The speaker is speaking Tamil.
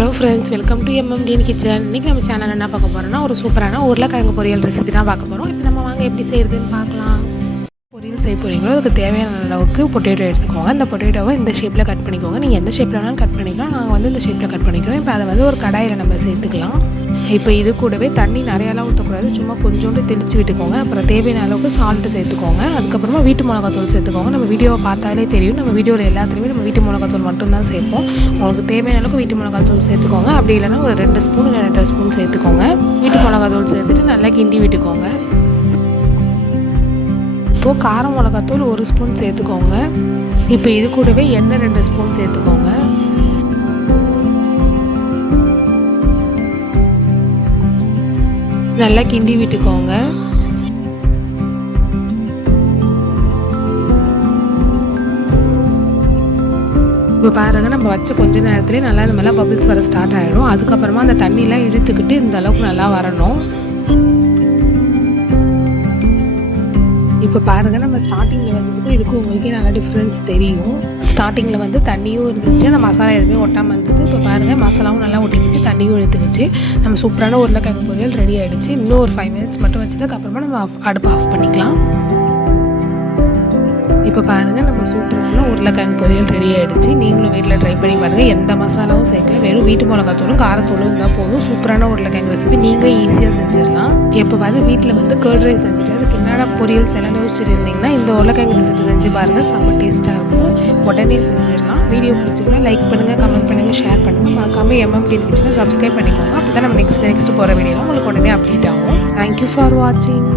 ஹலோ ஃப்ரெண்ட்ஸ் வெல்கம் டு எம்எம்டின் கிச்சன் இன்றைக்கி நம்ம சேனல் என்ன பார்க்க போகிறோம்னா ஒரு சூப்பரான உருளைக்கிழங்கு பொரியல் ரெசிபி தான் பார்க்க போகிறோம் இப்போ நம்ம வாங்க எப்படி செய்கிறதுன்னு பார்க்கலாம். பொரியல் செய்ய போகிறீங்களோ அதுக்கு தேவையான அளவுக்கு பொட்டேட்டோ எடுத்துக்கோங்க. அந்த பொட்டேட்டோவை இந்த ஷேப்பில் கட் பண்ணிக்கோங்க. நீங்கள் எந்த ஷேப்பில் வேணாலும் கட் பண்ணிக்கலாம். நாங்கள் வந்து இந்த ஷேப்பில் கட் பண்ணிக்கிறோம். இப்போ அதை வந்து ஒரு கடாயில் நம்ம சேர்த்துக்கலாம். இப்போ இது கூடவே தண்ணி நிறையாலாம் ஊற்றக்கூடாது சும்மா கொஞ்சோண்டு தெளித்து விட்டுக்கோங்க. அப்புறம் தேவையான அளவுக்கு சால்ட்டு சேர்த்துக்கோங்க. அதுக்கப்புறமா வீட்டு மிளகாத்தூள் சேர்த்துக்கோங்க. நம்ம வீடியோவை பார்த்தாலே தெரியும். நம்ம வீடியோவில் எல்லாத்துலேயுமே நம்ம வீட்டு மிளகாத்தூள் மட்டும்தான் சேர்ப்போம். உங்களுக்கு தேவையான அளவுக்கு வீட்டு மிளகாத்தூள் சேர்த்துக்கோங்க. அப்படி இல்லைன்னா ஒரு ரெண்டு ஸ்பூன் இல்லை ரெண்டு ஸ்பூன் சேர்த்துக்கோங்க. வீட்டு மிளகாத்தூள் சேர்த்துட்டு நல்லா கிண்டி விட்டுக்கோங்க. இப்போது கார மிளகாத்தூள் ஒரு ஸ்பூன் சேர்த்துக்கோங்க. இப்போ இது கூடவே எண்ணெய் ரெண்டு ஸ்பூன் சேர்த்துக்கோங்க. நல்லா கிண்டி விட்டுக்கோங்க. இப்போ பாருங்க நம்ம வச்ச கொஞ்ச நேரத்துலேயே நல்லா இந்த மாதிரிலாம் பபிள்ஸ் வர ஸ்டார்ட் ஆகிடும் அதுக்கப்புறமா அந்த தண்ணியெலாம் இழுத்துக்கிட்டு இந்த அளவுக்கு நல்லா வரணும். இப்போ பாருங்கள் நம்ம ஸ்டார்டிங்கில் வச்சதுக்கும் இதுக்கும் உங்களுக்கே நல்லா டிஃப்ரென்ஸ் தெரியும். ஸ்டார்டிங்கில் வந்து தண்ணியும் இருந்துச்சு அந்த மசாலா எதுவுமே ஒட்டாமல் இருந்தது. இப்போ பாருங்கள் மசாலாவும் நல்லா ஒட்டிக்கிச்சு தண்ணியும் எடுத்துக்கிச்சு. நம்ம சூப்பரான உருளைக்கிழங்கு பொரியல் ரெடி ஆகிடுச்சு இன்னும் ஒரு ஃபைவ் மினிட்ஸ் மட்டும் வச்சதுக்கப்புறமா நம்ம ஆஃப் அடுப்பு ஆஃப் பண்ணிக்கலாம். இப்போ பாருங்கள் நம்ம சூப்பரான உருளைக்கிழங்கு பொரியல் ரெடி ஆகிடுச்சு நீங்களும் வீட்டில் ட்ரை பண்ணி பாருங்கள் எந்த மசாலாவும் சேர்க்கல. வெறும் வீட்டு மிளகாத்தூளும் காரத்தூளும் இருந்தால் போதும். சூப்பரான உருளைக்கிழங்கு ரெசிபி நீங்களே ஈஸியாக செஞ்சிடலாம். எப்போவாது வீட்டில் வந்து கேர்ட் ரைஸ் செஞ்சுட்டு என்னென்ன பொரியல் செலவு வச்சுருந்தீங்கன்னா இந்த உருளைக்கிழங்கு ரெசிபி செஞ்சு பாருங்கள் செம்ம டேஸ்ட்டாக இருக்கும். உடனே செஞ்சிடலாம். வீடியோ பிடிச்சிருந்தா லைக் பண்ணுங்கள் கமெண்ட் பண்ணுங்கள் ஷேர் பண்ணுங்கள் மறக்காமல் எம்எம்டி இருந்துச்சுன்னா சப்ஸ்கிரைப் பண்ணிக்கோங்க. அப்போ தான் நம்ம நெக்ஸ்ட் நெக்ஸ்ட் போகிற வீடியோலாம் உங்களுக்கு உடனே அப்டேட் ஆகும். தேங்க்யூ ஃபார் வாட்சிங்